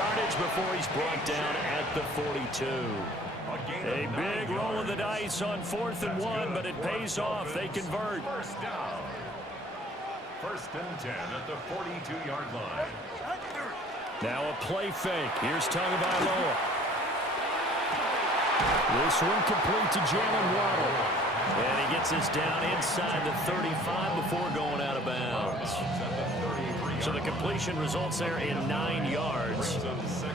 yardage before he's brought down at the 42. A big roll of the dice on 4th and 1, but it pays off. They convert. First down. 1st and 10 at the 42-yard line. Now a play fake. Here's Tagovailoa. This one complete to Jalen Waddle. And he gets this down inside the 35 before going out of bounds. So the completion results there in 9 yards.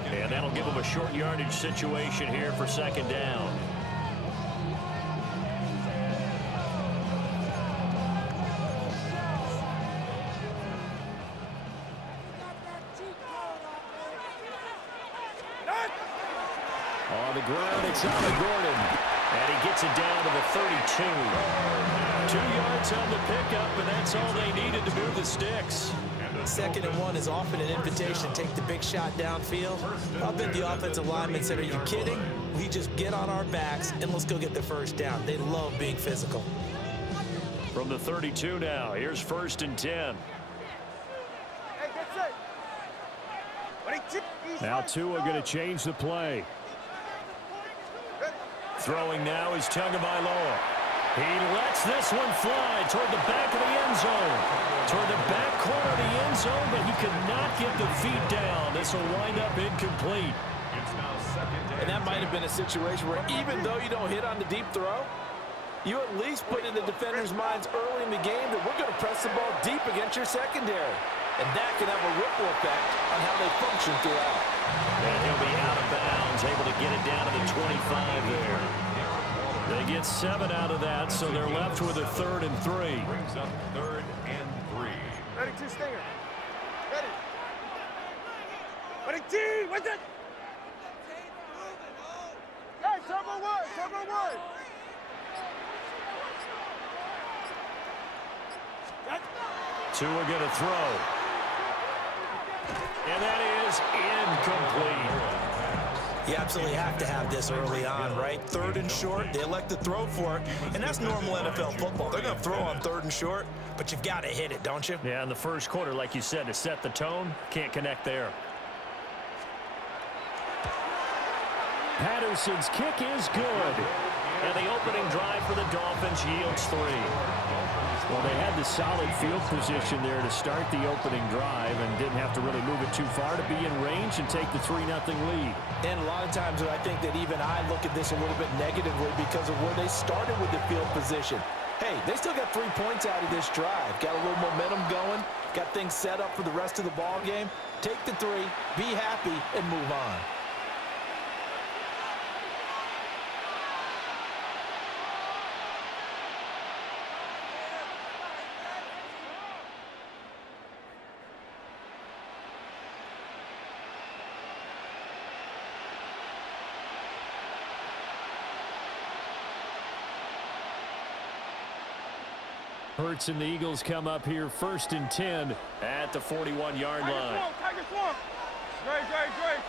And that'll give him a short yardage situation here for 2nd down. On the ground, it's Allen Gordon. And he gets it down to the 32. 2 yards on the pickup, and that's all they needed to move the sticks. 2nd and 1 is often an invitation to take the big shot downfield. I bet the offensive lineman said, are you kidding? We just get on our backs and let's go get the 1st down. They love being physical. From the 32 now, here's 1st and 10. Now Tua going to change the play. Throwing now is Tagovailoa. He lets this one fly toward the back of the end zone. Toward the back corner of the end zone, but he could not get the feet down. This will wind up incomplete. And that might have been a situation where even though you don't hit on the deep throw, you at least put in the defender's minds early in the game that we're going to press the ball deep against your secondary. And that can have a ripple effect on how they function throughout. And he'll be out of bounds, able to get it down to the 25 there. They get 7 out of that, so they're left with a 3rd and 3. Brings up 3rd and 3. Ready to Stinger. Ready. Ready T. What's it? Hey, turbo one. Turbo one. Tua going to throw. And that is incomplete. You absolutely have to have this early on, right? 3rd and short, they elect to throw for it, and that's normal NFL football. They're going to throw on 3rd and short, but you've got to hit it, don't you? Yeah, in the first quarter, like you said, to set the tone, can't connect there. Patterson's kick is good. And the opening drive for the Dolphins yields 3. Well, they had the solid field position there to start the opening drive and didn't have to really move it too far to be in range and take the 3-0 lead. And a lot of times I think that even I look at this a little bit negatively because of where they started with the field position. Hey, they still got 3 points out of this drive. Got a little momentum going. Got things set up for the rest of the ball game. Take the 3, be happy, and move on. Hurts and the Eagles come up here 1st and 10 at the 41-yard line. Tiger swarm. Great.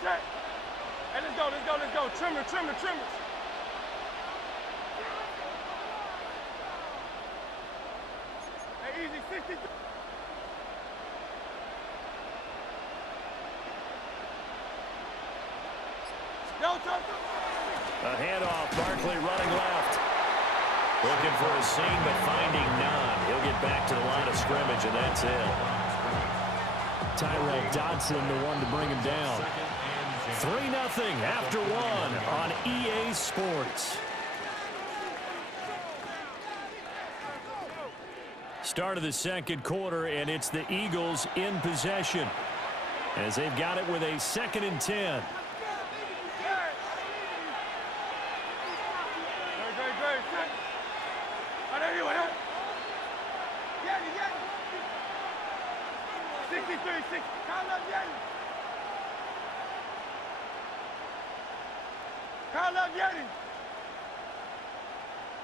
Set. Hey, let's go. Trimmer. Hey, easy, 63. A handoff, Barkley running left. Looking for a seam, but finding none. He'll get back to the line of scrimmage, and that's it. Tyrell Dodson, the one to bring him down. 3-0 after 1 on EA Sports. Start of the 2nd quarter, and it's the Eagles in possession as they've got it with a 2nd and 10.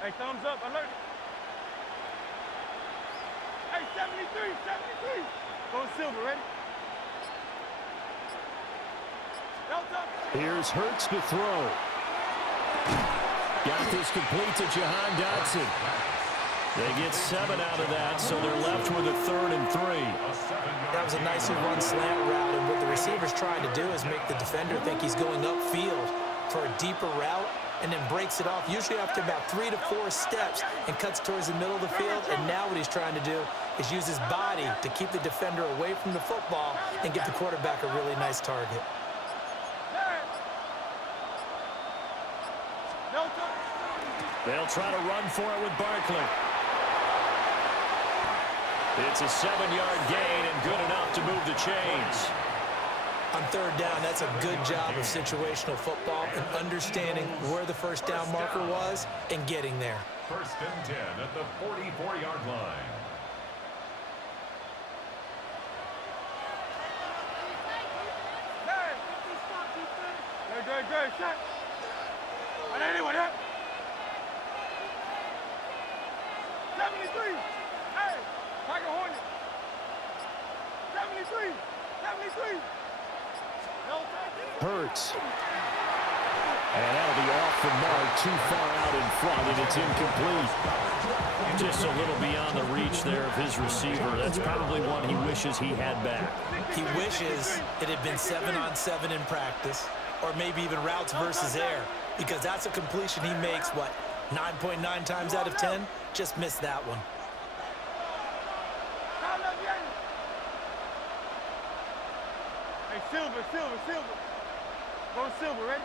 Hey, thumbs up, alert. Hey, 73. Go silver, ready? Here's Hurts to throw. Got this complete to Jahan Dotson. They get 7 out of that, so they're left with a 3rd and 3. That was a nicely run slant route, and what the receiver's trying to do is make the defender think he's going upfield for a deeper route, and then breaks it off, usually after about 3 to 4 steps, and cuts towards the middle of the field. And now what he's trying to do is use his body to keep the defender away from the football and give the quarterback a really nice target. They'll try to run for it with Barkley. It's a 7-yard gain and good enough to move the chains. On 3rd down, that's a good job of situational football and understanding where the first down marker was and getting there. 1st and 10 at the 44-yard line. Good, shot. And anyway, that. 73. Hey, Tiger Hornet. 73. 73. Hurts. And that'll be off the mark, too far out in front, and it's incomplete. Just a little beyond the reach there of his receiver. That's probably one he wishes he had back. He wishes it had been 7-on-7 in practice, or maybe even routes versus air, because that's a completion he makes, what, 9.9 times out of 10? Just missed that one. Hey, Silver. Go Silver, ready?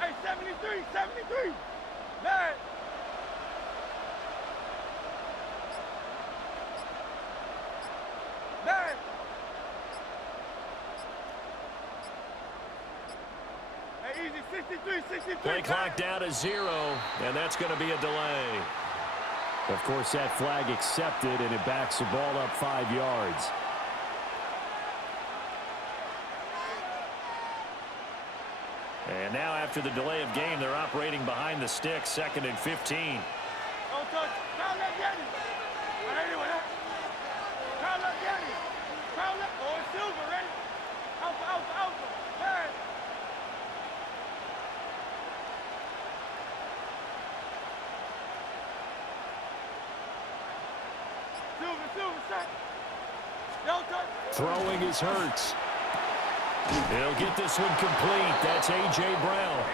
Hey, 73. Man. Hey, easy, 63. Play clock down to 0, and that's going to be a delay. Of course, that flag accepted, and it backs the ball up 5 yards. And now after the delay of game, they're operating behind the stick, 2nd and 15. Don't touch. Crown left, Yanni. Anyway, crown left, Yanni. Crown left. Oh, it's Silver, ready? Alpha. Hey. Silver, set. Don't touch. Throwing is Hurts. He'll get this one complete. That's A.J. Brown.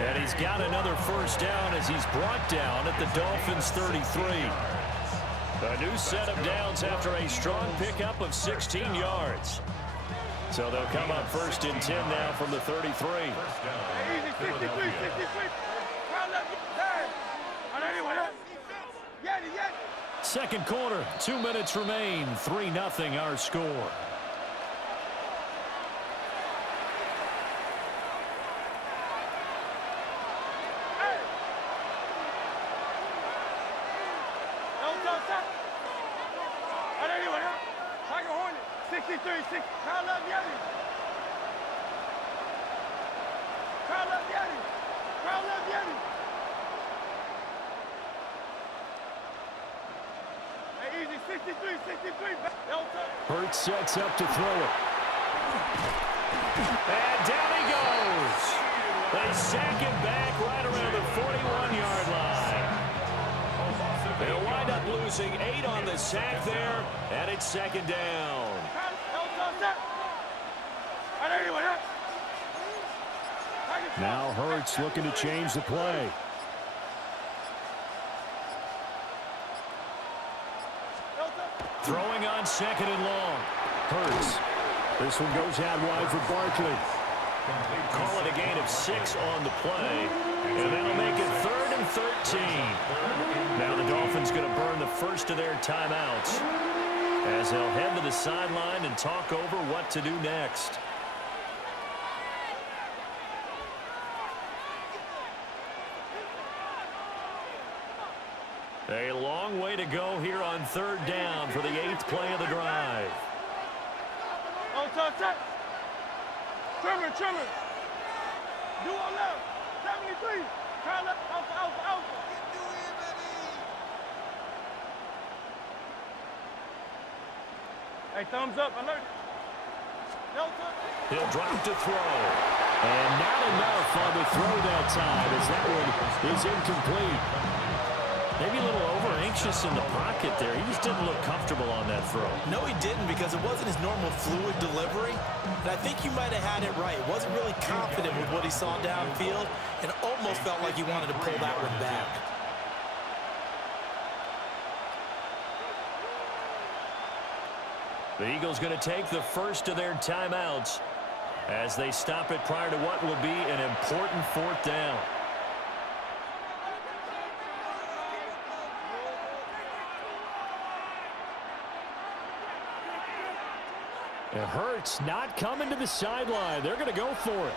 And he's got another first down as he's brought down at the Dolphins' 33. A new set of downs after a strong pickup of 16 yards. So they'll come up 1st and 10 now from the 33. Easy, 63. Crown left, hey. Anyway, Yanni. Second quarter, 2 minutes remain. 3-0 our score. Tiger Hornet, 63. Crown left, Yanni. Hey, easy, 63. Hurts sets up to throw it. And down he goes. They sack him back right around the 41-yard line. They'll wind up losing 8 on the sack there, and it's 2nd down. Now Hurts looking to change the play. Throwing on 2nd and long. Hurts. This one goes out wide for Barkley. Call it a gain of 6 on the play, and that'll make it 3rd and 13. Now the Dolphins going to burn the first of their timeouts as they'll head to the sideline and talk over what to do next. A long way to go here on 3rd down for the 8th play of the drive. On touch. Trimmer. Do on left. 73. Crown left. Alpha. Hey, thumbs up. Alert. He'll drop to throw. And not enough on the throw that time as that one is incomplete. Maybe a little over-anxious in the pocket there. He just didn't look comfortable on that throw. No, he didn't, because it wasn't his normal fluid delivery. And I think you might have had it right. Wasn't really confident with what he saw downfield and almost felt like he wanted to pull that one back. The Eagles going to take the first of their timeouts as they stop it prior to what will be an important 4th down. It hurts not coming to the sideline. They're going to go for it.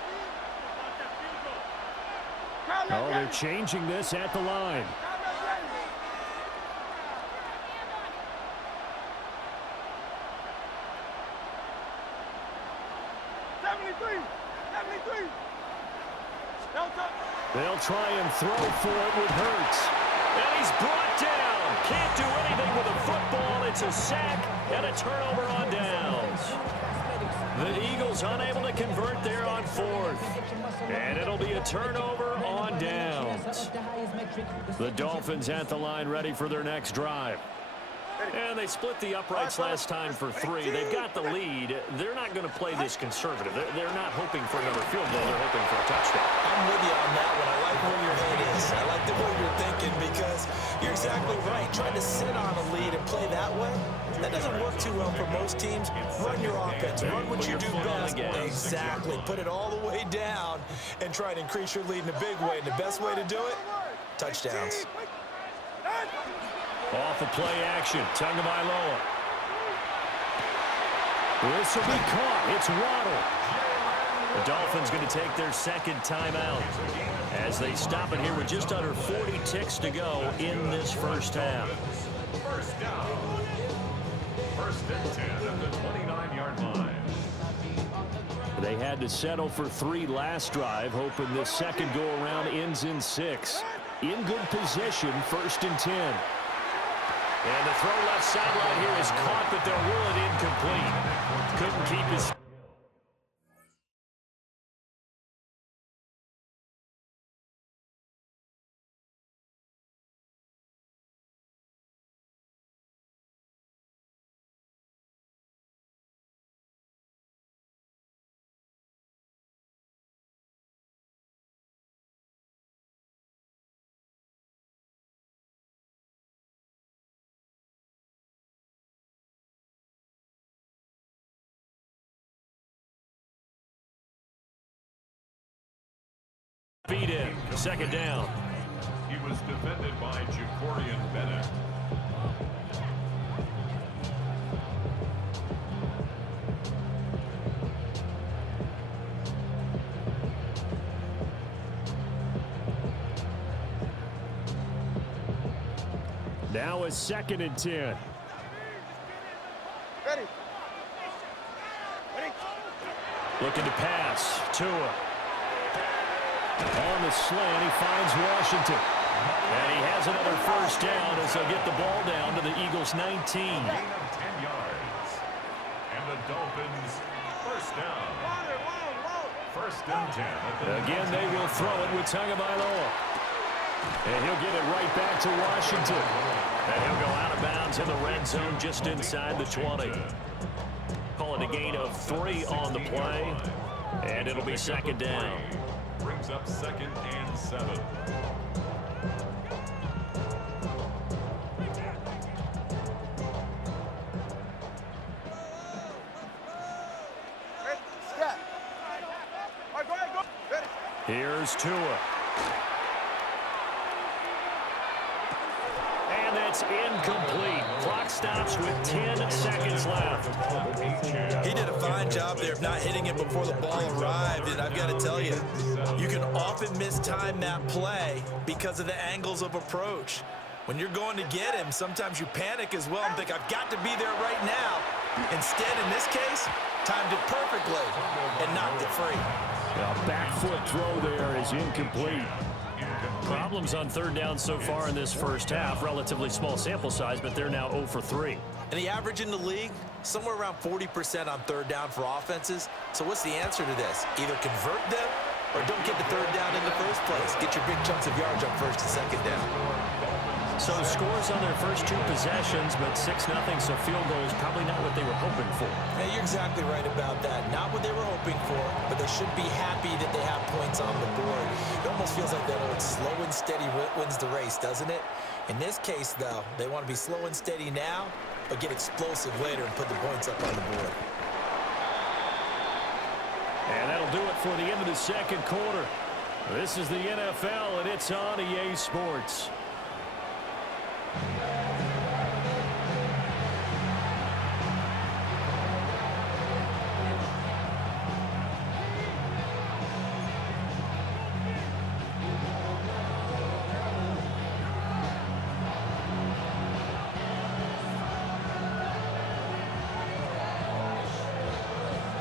Oh, they're changing this at the line. They'll try and throw for it with Hurts. And he's brought down. Can't do anything with a football. It's a sack and a turnover on downs. The Eagles unable to convert there on 4th. And it'll be a turnover on downs. The Dolphins at the line ready for their next drive. And they split the uprights last time for 3. They've got the lead. They're not going to play this conservative. They're not hoping for another field goal. They're hoping for a touchdown. I'm with you on that one. I like where your head is. I like the way you're thinking, because you're exactly right. Trying to sit on a lead and play that way, that doesn't work too well for most teams. Run your offense. Run what you do best. Exactly. Put it all the way down and try to increase your lead in a big way. And the best way to do it, touchdowns. Off the play action, Tagovailoa. This will be caught. It's Waddle. The Dolphins going to take their second timeout as they stop it here with just under 40 ticks to go in this first half. First down. 1st and 10 at the 29-yard line. They had to settle for 3 last drive, hoping this second go-around ends in 6. In good position, 1st and 10. And the throw left sideline here is caught, but they'll rule it incomplete. Couldn't keep his... Beat in. 2nd down. He was defended by Jacorian Bennett. Now a 2nd and 10. Ready. Looking to pass. Tua. On the slant, he finds Washington. And he has another 1st down as they'll get the ball down to the Eagles' 19. Gain of 10 yards. And the Dolphins, 1st down. 1st and 10. Again, they will throw it with Tagovailoa. And he'll get it right back to Washington. And he'll go out of bounds in the red zone just inside the 20. Calling a gain of 3 on the play. And it'll be 2nd down. Brings up 2nd and 7. Here's Tua. And that's incomplete. Clock stops with 10 seconds left. He did a fine job there of not hitting it before the ball arrived, and I've got to tell you, you can often mistime that play because of the angles of approach. When you're going to get him, sometimes you panic as well and think, I've got to be there right now. Instead, in this case, timed it perfectly and knocked it free. A back foot throw there is incomplete. Problems on 3rd down so far in this first half. Relatively small sample size, but they're now 0 for 3. And the average in the league, somewhere around 40% on 3rd down for offenses. So what's the answer to this? Either convert them or don't get the 3rd down in the first place. Get your big chunks of yards on 1st and 2nd down. So scores on their first 2 possessions, but 6-0, so field goals probably not what they were hoping for. Yeah, you're exactly right about that. Not what they were hoping for, but they should be happy that they have points on the board. It almost feels like that old slow and steady wins the race, doesn't it? In this case, though, they want to be slow and steady now, but get explosive later and put the points up on the board. And that'll do it for the end of the second quarter. This is the NFL, and it's on EA Sports.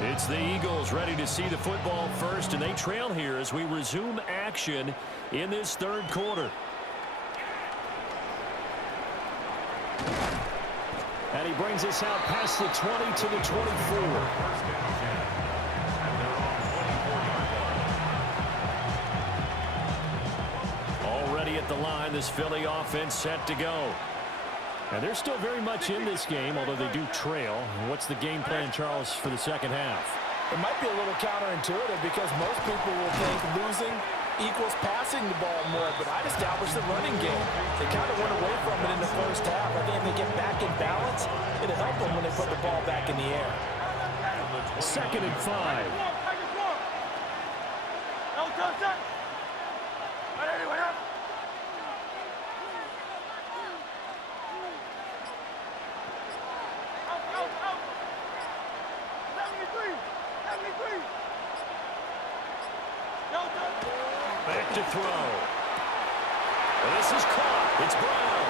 It's the Eagles ready to see the football first, and they trail here as we resume action in this third quarter. And he brings us out past the 20 to the 24. Already at the line, this Philly offense set to go. And they're still very much in this game, although they do trail. What's the game plan, Charles, for the second half? It might be a little counterintuitive because most people will think losing equals passing the ball more, but I'd establish the running game. They kind of went away from it in the first half. I think if they get back in balance, it'll help them when they put the ball back in the air. 2nd and 5. No touchdown. But anyway, out. 73. No touchdown. Back to throw. This is caught. It's Brown.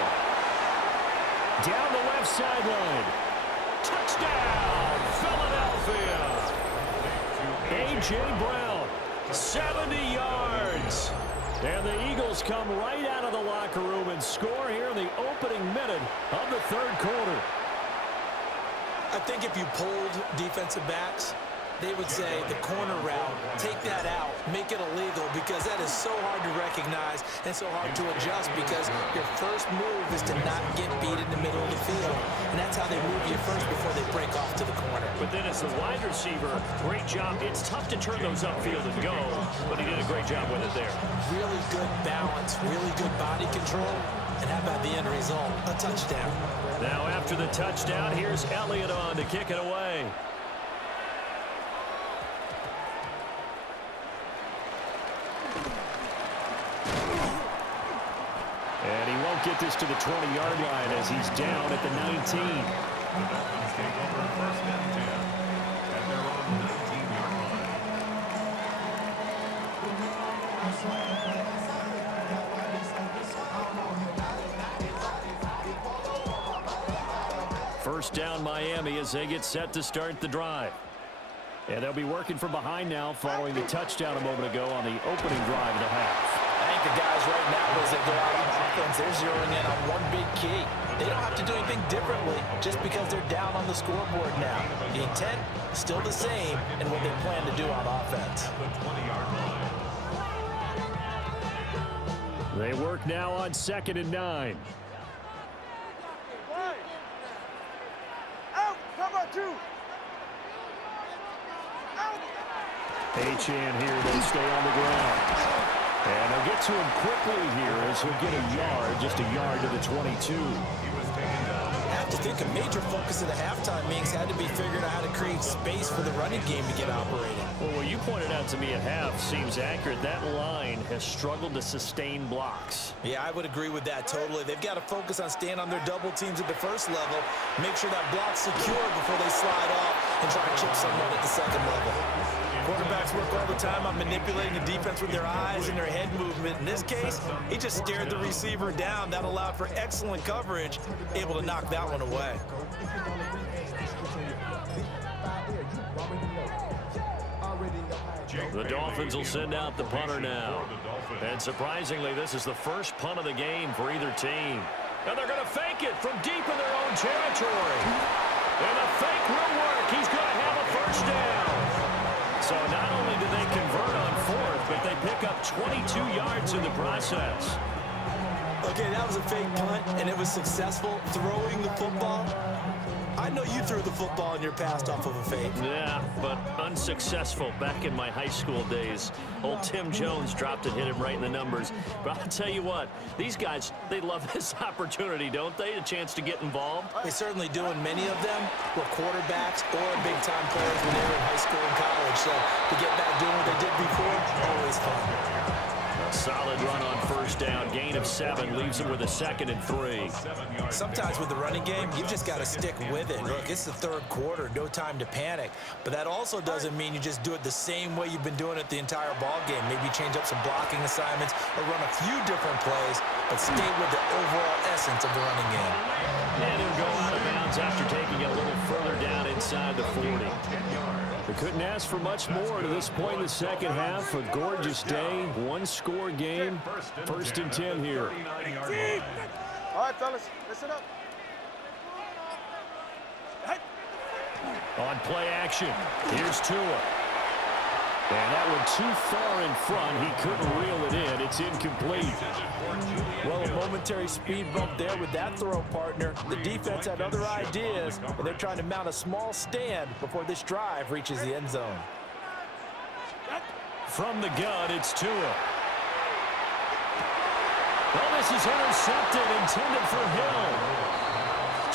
Down the left sideline. Touchdown, Philadelphia. A.J. Brown, 70 yards. And the Eagles come right out of the locker room and score here in the opening minute of the third quarter. I think if you polled defensive backs, they would say the corner route, take that out, make it illegal, because that is so hard to recognize and so hard to adjust because your first move is to not get beat in the middle of the field. And that's how they move you first before they break off to the corner. But then as the wide receiver, great job. It's tough to turn those upfield and go, but he did a great job with it there. Really good balance, really good body control, and how about the end result? A touchdown. Now after the touchdown, here's Elliott on to kick it away. And he won't get this to the 20-yard line as he's down at the 19. The Dolphins take over 1st and 10 at their own 19-yard line. First down Miami as they get set to start the drive. And they'll be working from behind now following the touchdown a moment ago on the opening drive of the half. I think the guys right now, as they go out on offense, they're zeroing in on one big key. They don't have to do anything differently just because they're down on the scoreboard now. The intent is still the same in what they plan to do on offense. the 20-yard line. They work now on 2nd and 9. Out. How about you? Out. Achane here, they stay on the ground. And they'll get to him quickly here as he'll get a yard, just a yard to the 22. He was taken down. I have to think a major focus of the halftime meetings had to be figuring out how to create space for the running game to get operating. Well, what you pointed out to me at half seems accurate. That line has struggled to sustain blocks. Yeah, I would agree with that totally. They've got to focus on staying on their double teams at the first level, make sure that block's secure before they slide off and try to chip someone at the second level. Quarterbacks work all the time on manipulating the defense with their eyes and their head movement. In this case, he just stared the receiver down. That allowed for excellent coverage, able to knock that one away. The Dolphins will send out the punter now. And surprisingly, this is the first punt of the game for either team. And they're going to fake it from deep in their own territory. And the fake will work. He's going to have a first down. So not only do they convert on 4th, but they pick up 22 yards in the process. Okay, that was a fake punt, and it was successful throwing the football. I know you threw the football in your past off of a fake. Yeah, but unsuccessful back in my high school days. Old Tim Jones dropped it, hit him right in the numbers. But I'll tell you what, these guys, they love this opportunity, don't they? A chance to get involved. They certainly do, and many of them were quarterbacks or big-time players when they were in high school and college. So to get back doing what they did before, always fun. A solid run on first down. Gain of 7 leaves them with a 2nd and 3. Sometimes with the running game, you've just got to stick with it. Look, it's the third quarter, no time to panic. But that also doesn't mean you just do it the same way you've been doing it the entire ball game. Maybe change up some blocking assignments or run a few different plays, but stay with the overall essence of the running game. And he'll go out of bounds after taking it a little further down inside the 40. We couldn't ask for much more to this point in the second half. A gorgeous day, one-score game. 1st and 10 here. All right, fellas, listen up. On play action, here's Tua. And that one too far in front. He couldn't reel it in. It's incomplete. Well, a momentary speed bump there with that throw, partner. The defense had other ideas, and they're trying to mount a small stand before this drive reaches the end zone. From the gun, it's Tua. Well, this is intercepted, intended for Hill.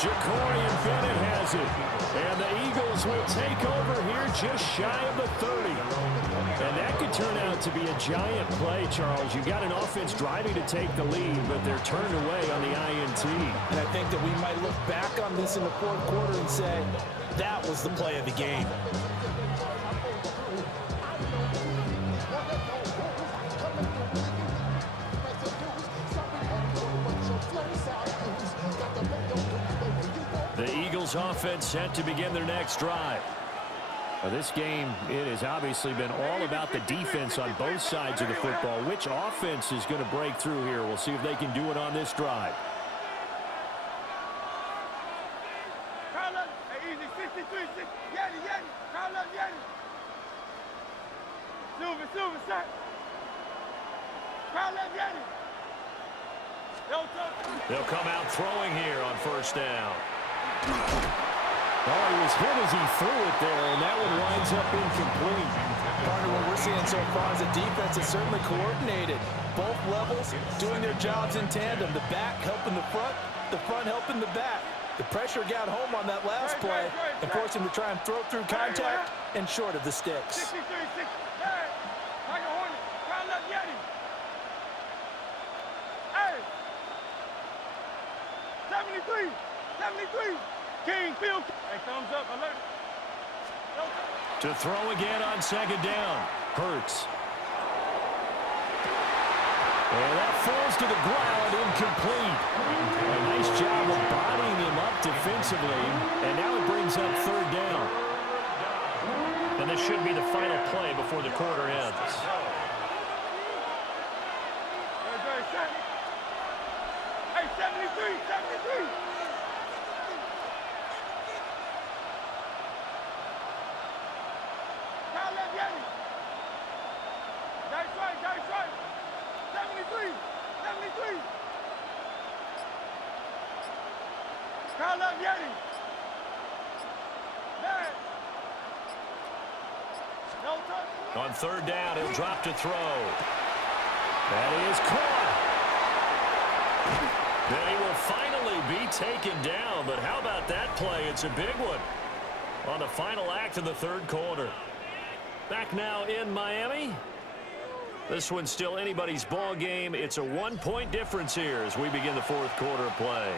Jacorian Bennett has it. And the Eagles will take over here just shy of the 30. And that could turn out to be a giant play, Charles. You've got an offense driving to take the lead, but they're turned away on the INT. And I think that we might look back on this in the fourth quarter and say, that was the play of the game. The Eagles offense set to begin their next drive. Well, this game, it has obviously been all about the defense on both sides of the football. Which offense is going to break through here? We'll see if they can do it on this drive. Call up. Hey, easy. 63, 6. Yeti. Call up, Yeti. Silver, set. Call up, Yeti. They'll come out throwing here on first down. Oh, he was hit as he threw it there, and that one winds up incomplete. Partner, what we're seeing so far is the defense is certainly coordinated. Both levels doing their jobs in tandem. The back helping the front helping the back. The pressure got home on that last play and forced him to try and throw through contact and short of the sticks. 63, 6. Hey, Tiger Hornet. Call up, Yeti. Hey. 73. King, field. Hey, thumbs up, alert. To throw again on second down. Hurts. And that falls to the ground, incomplete. A nice job of bodying him up defensively, and now it brings up third down. And this should be the final play before the quarter ends. Hey, 73. That's right. 73. Call up Yeti. Man. No touch. On third down, he'll drop to throw. That is caught. Then he will finally be taken down, but how about that play? It's a big one on the final act of the third quarter. Back now in Miami. This one's still anybody's ball game. It's a 1-point difference here as we begin the fourth quarter of play.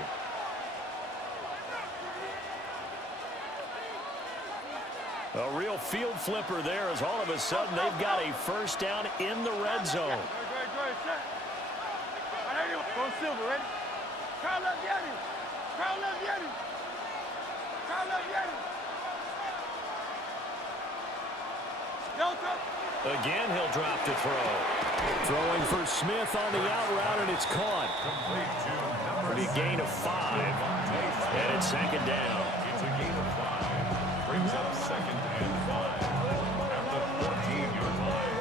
A real field flipper there as all of a sudden they've got a first down in the red zone. Go Silver, ready? Call up Yeti. Again, he'll drop to throw. Throwing for Smith on the out route, and it's caught. Pretty gain of 5. And it's second down. It's a gain of 5. Brings up second and 5 at the 14-yard line.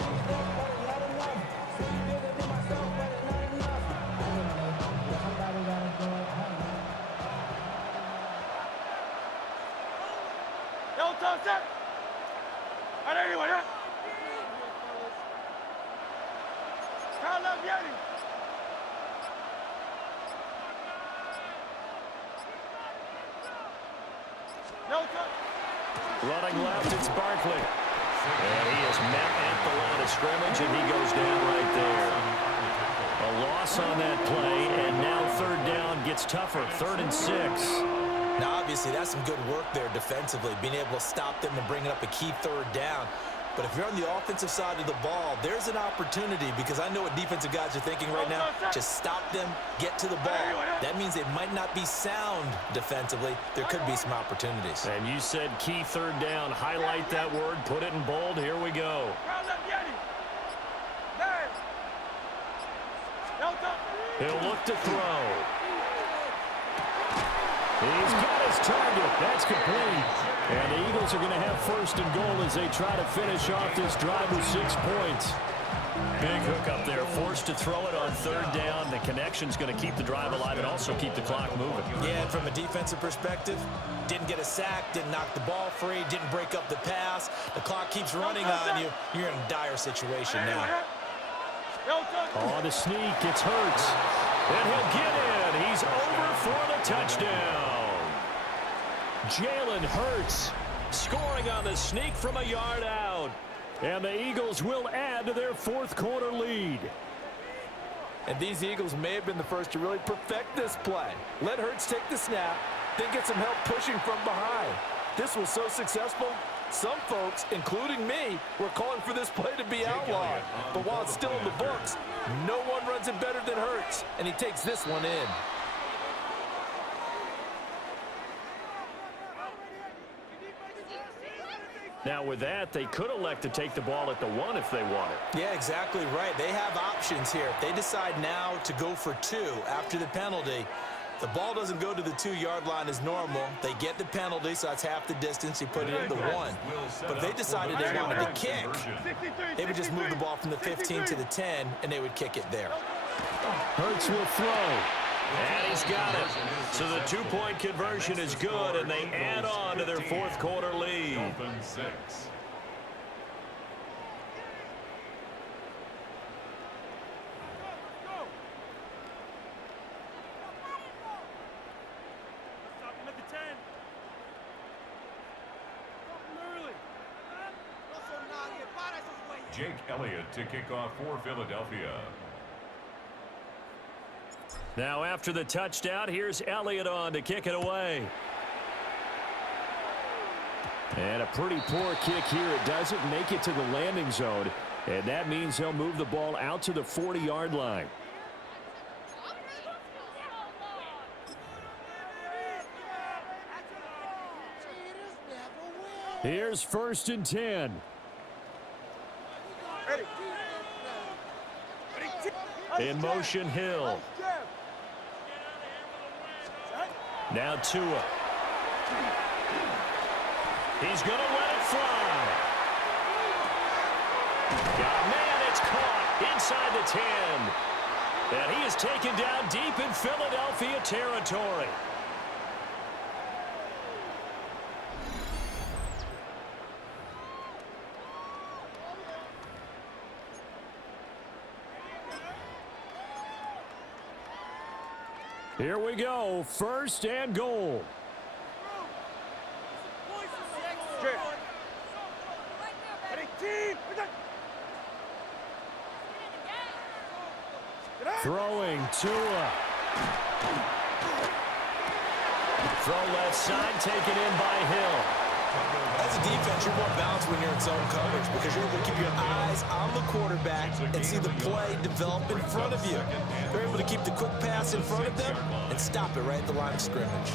set. All right, anyone, huh? Kyle left Yeti. No touch. Running left, it's Barkley. And he is met at the line of scrimmage, and he goes down right there. A loss on that play, and now third down gets tougher. 3rd and 6. Now, obviously, that's some good work there defensively, being able to stop them and bringing up a key third down. But if you're on the offensive side of the ball, there's an opportunity, because I know what defensive guys are thinking right now. Just stop them, get to the ball. That means it might not be sound defensively. There could be some opportunities. And you said key third down. Highlight that word, put it in bold. Here we go. Kyle left Yeti. Man. No touch. He'll look to throw. He's got his target. That's complete. And the Eagles are going to have 1st and goal as they try to finish off this drive with 6 points. Big hook up there. Forced to throw it on 3rd down. The connection's going to keep the drive alive and also keep the clock moving. Yeah, and from a defensive perspective, didn't get a sack, didn't knock the ball free, didn't break up the pass. The clock keeps running on you. You're in a dire situation now. On the sneak, it's Hurts. And he'll get in. He's over for the touchdown. Jalen Hurts scoring on the sneak from a yard out. And the Eagles will add to their 4th quarter lead. And these Eagles may have been the first to really perfect this play. Let Hurts take the snap, then get some help pushing from behind. This was so successful, some folks, including me, were calling for this play to be outlawed. But while it's still in the books, no one runs it better than Hurts, and he takes this one in. Now with that, they could elect to take the ball at the 1 if they wanted. Yeah, exactly right. They have options here. If they decide now to go for 2 after the penalty, the ball doesn't go to the 2-yard line as normal. They get the penalty, so that's half the distance. You put it at the 1. But if they decided they wanted to kick, they would just move the ball from the 15 to the 10, and they would kick it there. Hurts will throw. And he's got it. So the 2-point conversion is good, and they add on to their 4th quarter lead. Dolphins 6. Jake Elliott to kick off for Philadelphia. Now after the touchdown, here's Elliott on to kick it away. And a pretty poor kick here. It doesn't make it to the landing zone. And that means they'll move the ball out to the 40-yard line. Here's 1st and 10. In motion, Hill. Now Tua. He's going to let it fly. Got a man, it's caught inside the 10. And he is taken down deep in Philadelphia territory. Here we go, 1st and goal. Throwing Tua. Throw left side, taken in by Hill. As a defense, you're more balanced when you're in zone coverage because you're able to keep your eyes on the quarterback and see the play develop in front of you. You're able to keep the quick pass in front of them and stop it right at the line of scrimmage.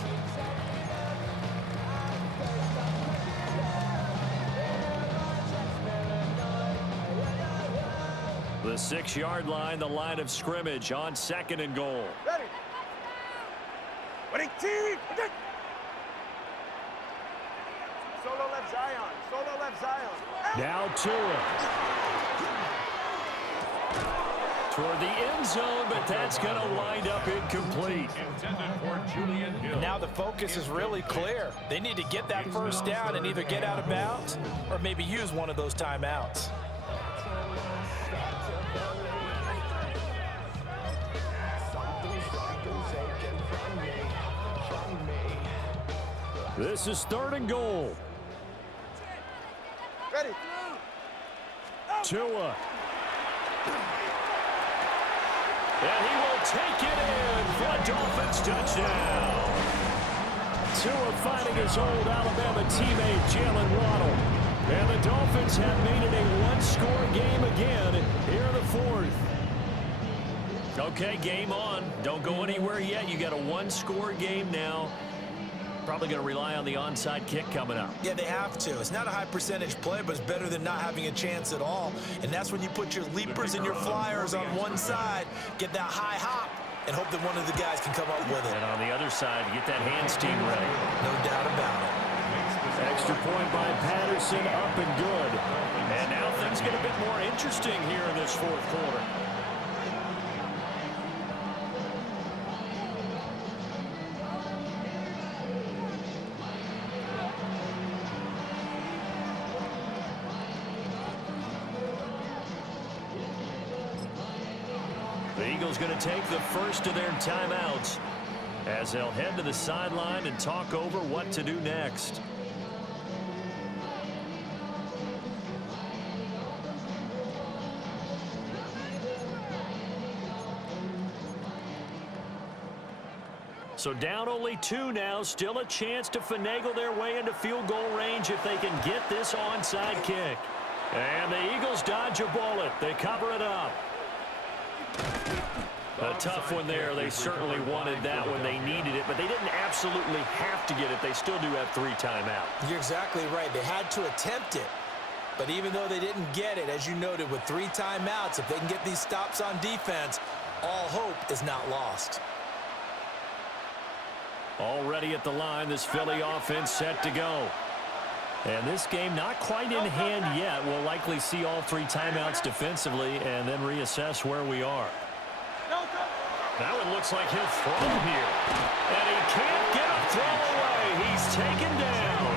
The 6-yard line, the line of scrimmage on 2nd and goal. Ready. Ready, team. Solo left Zion. Solo left Zion. Now Tua. toward the end zone, but that's going to wind up incomplete. Intended for Julian Hill. And now the focus is really clear. They need to get that first down and either get out of bounds or maybe use one of those timeouts. This is 3rd and goal. Ready. Tua. And he will take it in for a Dolphins touchdown. Tua finding his old Alabama teammate Jalen Waddle. And the Dolphins have made it a one-score game again here in the 4th. Okay, game on. Don't go anywhere yet. You got a one-score game now. Probably going to rely on the onside kick coming up. Yeah, they have to. It's not a high percentage play, but it's better than not having a chance at all. And that's when you put your leapers and your flyers on one side, get that high hop, and hope that one of the guys can come up with it. And on the other side, get that hands team ready. No doubt about it. Extra point by Patterson, up and good. And now things get a bit more interesting here in this 4th quarter. The Eagles going to take the first of their timeouts as they'll head to the sideline and talk over what to do next. So down only 2 now, still a chance to finagle their way into field goal range if they can get this onside kick. And the Eagles dodge a bullet. They cover it up. A tough one there. They certainly wanted that when they needed it, but they didn't absolutely have to get it. They still do have 3 timeouts. You're exactly right. They had to attempt it. But even though they didn't get it, as you noted, with 3 timeouts, if they can get these stops on defense, all hope is not lost. Already at the line, this Philly offense set to go. And this game not quite in hand yet. We'll likely see all 3 timeouts defensively and then reassess where we are. Now it looks like he'll throw here. And he can't get a throw away. He's taken down.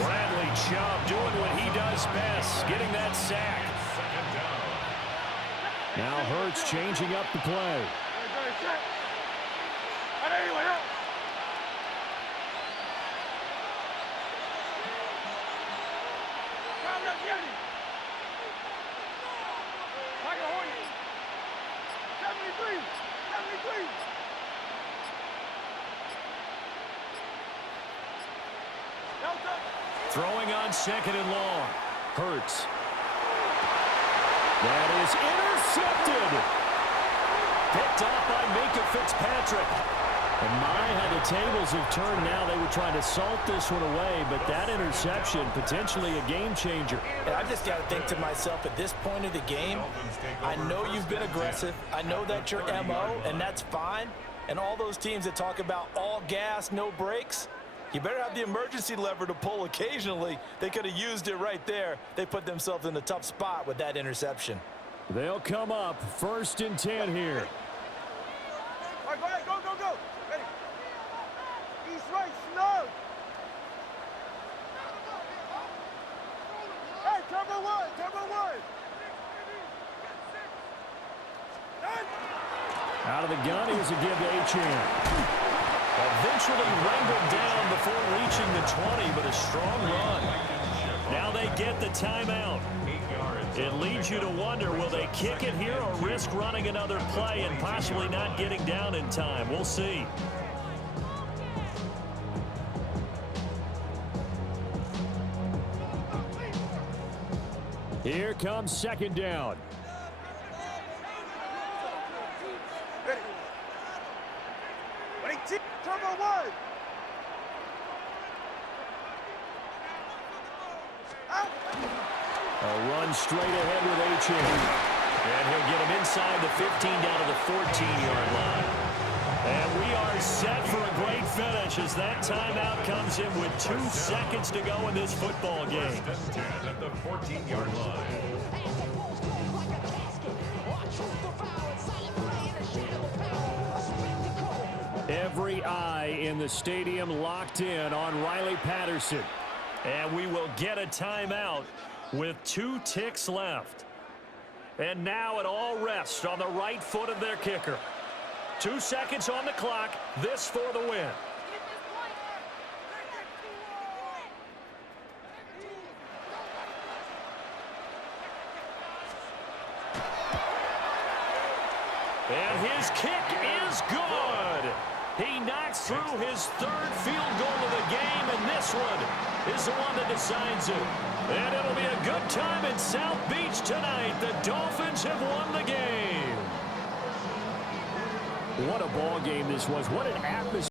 Bradley Chubb doing what he does best, getting that sack. Now Hurts changing up the play. Throwing on 2nd and long. Hurts. That is intercepted. Picked off by Minkah Fitzpatrick. And my, how the tables have turned now. They were trying to salt this one away, but that interception, potentially a game changer. And I just got to think to myself, at this point of the game, I know you've been aggressive. I know that's your MO, and that's fine. And all those teams that talk about all gas, no brakes, you better have the emergency lever to pull occasionally. They could have used it right there. They put themselves in a tough spot with that interception. They'll come up 1st and 10 here. All right, go ahead, go, go, go. Ready. East right, snug. Hey, turbo one, turbo one. Out of the gun, here's a give to Achane. Eventually wrangled down before reaching the 20, but a strong run. Now they get the timeout. It leads you to wonder, will they kick it here or risk running another play and possibly not getting down in time? We'll see. Here comes 2nd down. Turbo one. A run straight ahead with Achane. And he'll get him inside the 15 down to the 14-yard line. And we are set for a great finish as that timeout comes in with 2 seconds to go in this football game. 1st and 10 at the 14-yard line. in the stadium locked in on Riley Patterson. And we will get a timeout with 2 ticks left. And now it all rests on the right foot of their kicker. 2 seconds on the clock. This for the win. And his kick is good. He knocks through his 3rd field goal of the game, and this one is the one that decides it. And it'll be a good time in South Beach tonight. The Dolphins have won the game. What a ball game this was. What an atmosphere.